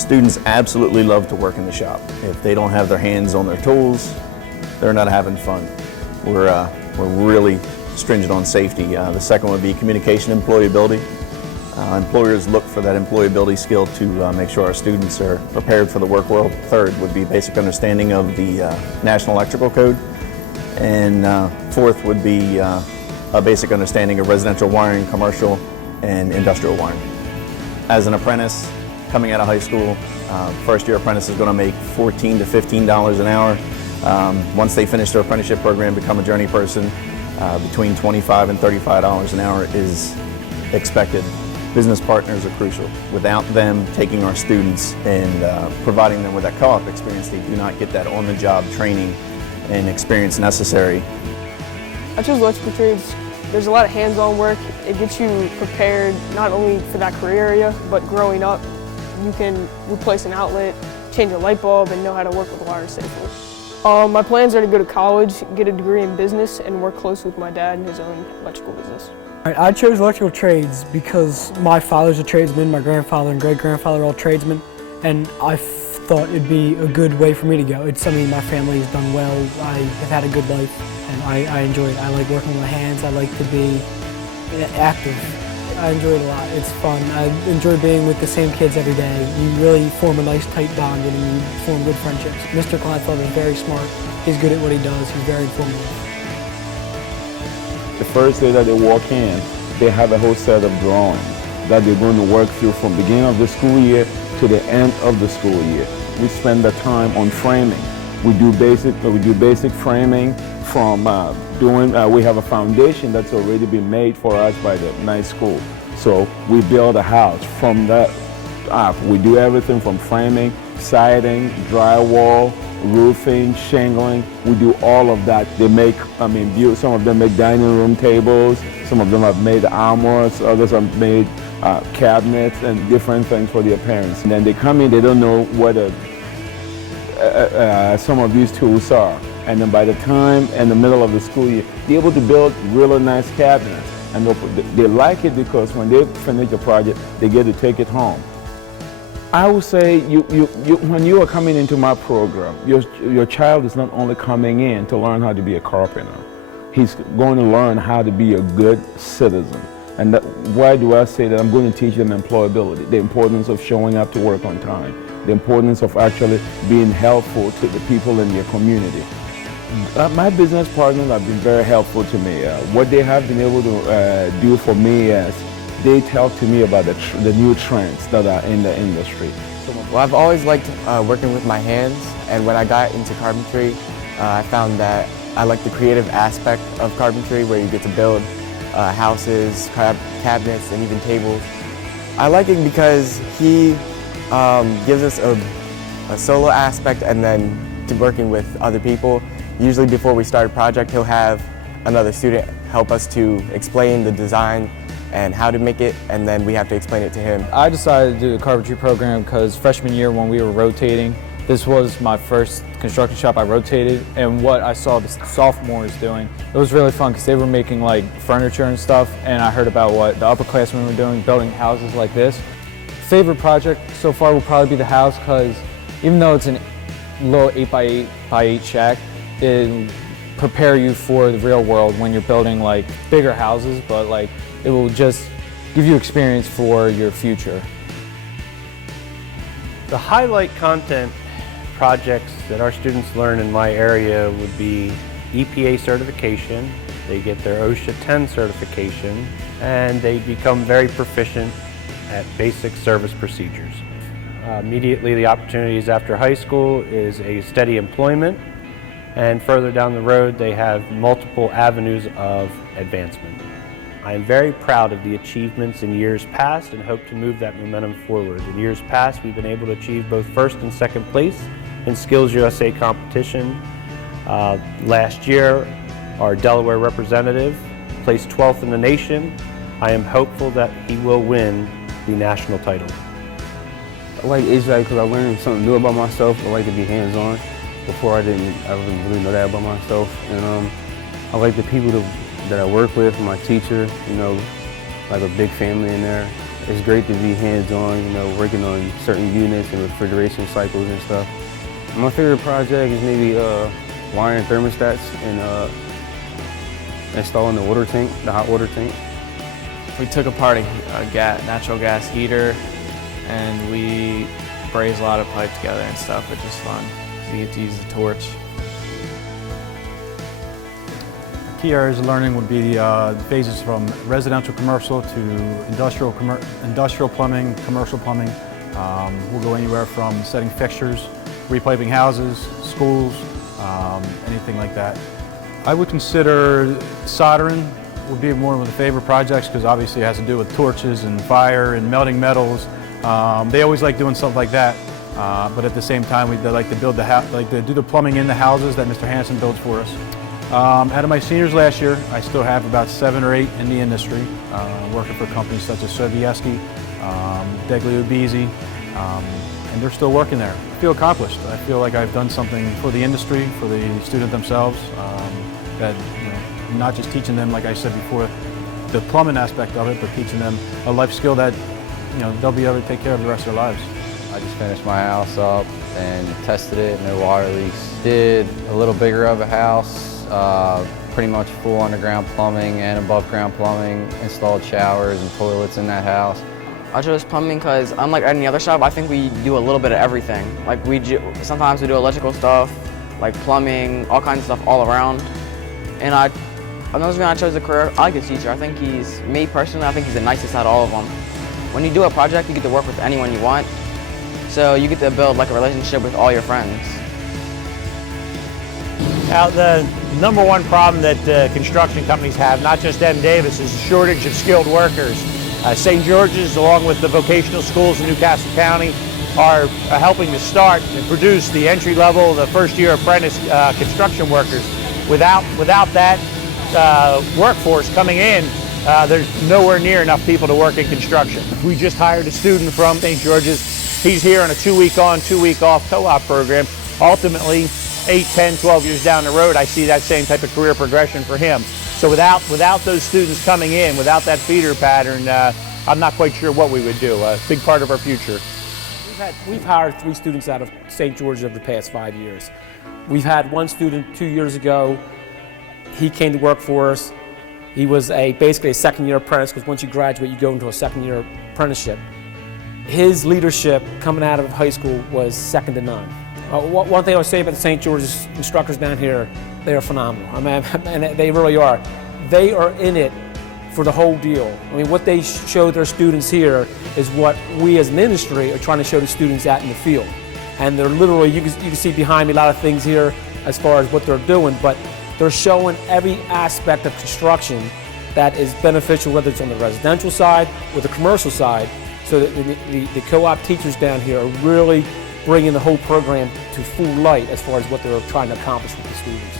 Students absolutely love to work in the shop. If they don't have their hands on their tools, they're not having fun. We're really stringent on safety. The second would be communication employability. Employers look for that employability skill to make sure our students are prepared for the work world. Third would be basic understanding of the National Electrical Code. And fourth would be a basic understanding of residential wiring, commercial, and industrial wiring. As an apprentice, coming out of high school, first year apprentice is going to make $14 to $15 an hour. Once they finish their apprenticeship program, become a journey person, between $25 and $35 an hour is expected. Business partners are crucial. Without them taking our students and providing them with that co-op experience, they do not get that on-the-job training and experience necessary. I chose electrical trades. There's a lot of hands-on work. It gets you prepared not only for that career area, but growing up, you can replace an outlet, change a light bulb, and know how to work with wire safely. My plans are to go to college, get a degree in business, and work close with my dad in his own electrical business. I chose electrical trades because my father's a tradesman, my grandfather and great-grandfather are all tradesmen, and I thought it'd be a good way for me to go. It's something my family has done well. I have had a good life, and I enjoy it. I like working with my hands. I like to be active. I enjoy it a lot. It's fun. I enjoy being with the same kids every day. You really form a nice tight bond and you form good friendships. Mr. Kleinfeld is very smart. He's good at what he does. He's very informative. The first day that they walk in, they have a whole set of drawings that they're going to work through from the beginning of the school year to the end of the school year. We spend the time on framing. We do basic framing from we have a foundation that's already been made for us by the night school. So we build a house from that up. We do everything from framing, siding, drywall, roofing, shingling. We do all of that. They make, some of them make dining room tables, some of them have made armors, others have made cabinets and different things for their parents. And then they come in, they don't know what some of these tools are. And then by the time in the middle of the school year, they're able to build really nice cabinets. And they like it because when they finish the project, they get to take it home. I would say when you are coming into my program, your child is not only coming in to learn how to be a carpenter, he's going to learn how to be a good citizen. And why do I say that? I'm going to teach them employability, the importance of showing up to work on time, the importance of actually being helpful to the people in your community. My business partners have been very helpful to me. What they have been able to do for me is they talk to me about the new trends that are in the industry. Well, I've always liked working with my hands, and when I got into carpentry, I found that I like the creative aspect of carpentry where you get to build houses, cabinets, and even tables. I like it because he gives us a solo aspect and then to working with other people. Usually before we start a project, he'll have another student help us to explain the design and how to make it, and then we have to explain it to him. I decided to do the carpentry program because freshman year when we were rotating, this was my first construction shop I rotated, and what I saw the sophomores doing, it was really fun because they were making like furniture and stuff, and I heard about what the upperclassmen were doing, building houses like this. Favorite project so far will probably be the house because even though it's a little 8x8 by 8 shack, it prepare you for the real world when you're building like bigger houses, but like it will just give you experience for your future. The highlight content projects that our students learn in my area would be EPA certification. They get their OSHA 10 certification, and they become very proficient at basic service procedures. Immediately the opportunities after high school is a steady employment, and further down the road they have multiple avenues of advancement. I am very proud of the achievements in years past and hope to move that momentum forward. In years past, we've been able to achieve both first and second place in Skills USA competition. Last year, our Delaware representative placed 12th in the nation. I am hopeful that he will win the national title. I like HVAC because I learned something new about myself. I like to be hands-on. Before I didn't really know that about myself. And I like the people that I work with, my teacher, like a big family in there. it's great to be hands-on, you know, working on certain units and refrigeration cycles and stuff. My favorite project is maybe wiring thermostats and installing the water tank, the hot water tank. We took apart a natural gas heater and we brazed a lot of pipe together and stuff, which is fun. You get to use the torch. Key areas of learning would be phases from residential commercial to industrial plumbing, commercial plumbing. We'll go anywhere from setting fixtures, repiping houses, schools, anything like that. I would consider soldering would be one of the favorite projects because obviously it has to do with torches and fire and melting metals. They always like doing stuff like that, but at the same time they like to build do the plumbing in the houses that Mr. Hanson builds for us. Out of my seniors last year, I still have about 7 or 8 in the industry, working for companies such as Sobieski, Degli Ubisi, and they're still working there. I feel accomplished. I feel like I've done something for the industry, for the student themselves, that not just teaching them, like I said before, the plumbing aspect of it, but teaching them a life skill that they'll be able to take care of the rest of their lives. I just finished my house up and tested it, no water leaks. Did a little bigger of a house, pretty much full underground plumbing and above ground plumbing, installed showers and toilets in that house. I chose plumbing because unlike any other shop, I think we do a little bit of everything. Like sometimes we do electrical stuff, like plumbing, all kinds of stuff all around. And another reason I chose the career, I like the teacher. I think me personally, I think he's the nicest out of all of them. When you do a project, you get to work with anyone you want. So you get to build like a relationship with all your friends. Now, the number one problem that construction companies have, not just M. Davis, is the shortage of skilled workers. St. George's, along with the vocational schools in Newcastle County, are helping to start and produce the entry-level, the first-year apprentice construction workers. Without that workforce coming in, there's nowhere near enough people to work in construction. We just hired a student from St. George's. He's here on a 2-week on, 2-week off co-op program. Ultimately, 8, 10, 12 years down the road, I see that same type of career progression for him. So without those students coming in, without that feeder pattern, I'm not quite sure what we would do. A big part of our future. We've hired 3 students out of St. George's over the past 5 years. We've had one student 2 years ago. He came to work for us. He was basically a second-year apprentice, because once you graduate, you go into a second-year apprenticeship. His leadership coming out of high school was second to none. One thing I would say about the St. George's instructors down here, they are phenomenal. I mean, and they really are. They are in it for the whole deal. I mean, what they show their students here is what we as an industry are trying to show the students out in the field. And they're literally, you can see behind me a lot of things here as far as what they're doing, but they're showing every aspect of construction that is beneficial, whether it's on the residential side or the commercial side. So the co-op teachers down here are really bringing the whole program to full light as far as what they're trying to accomplish with the students.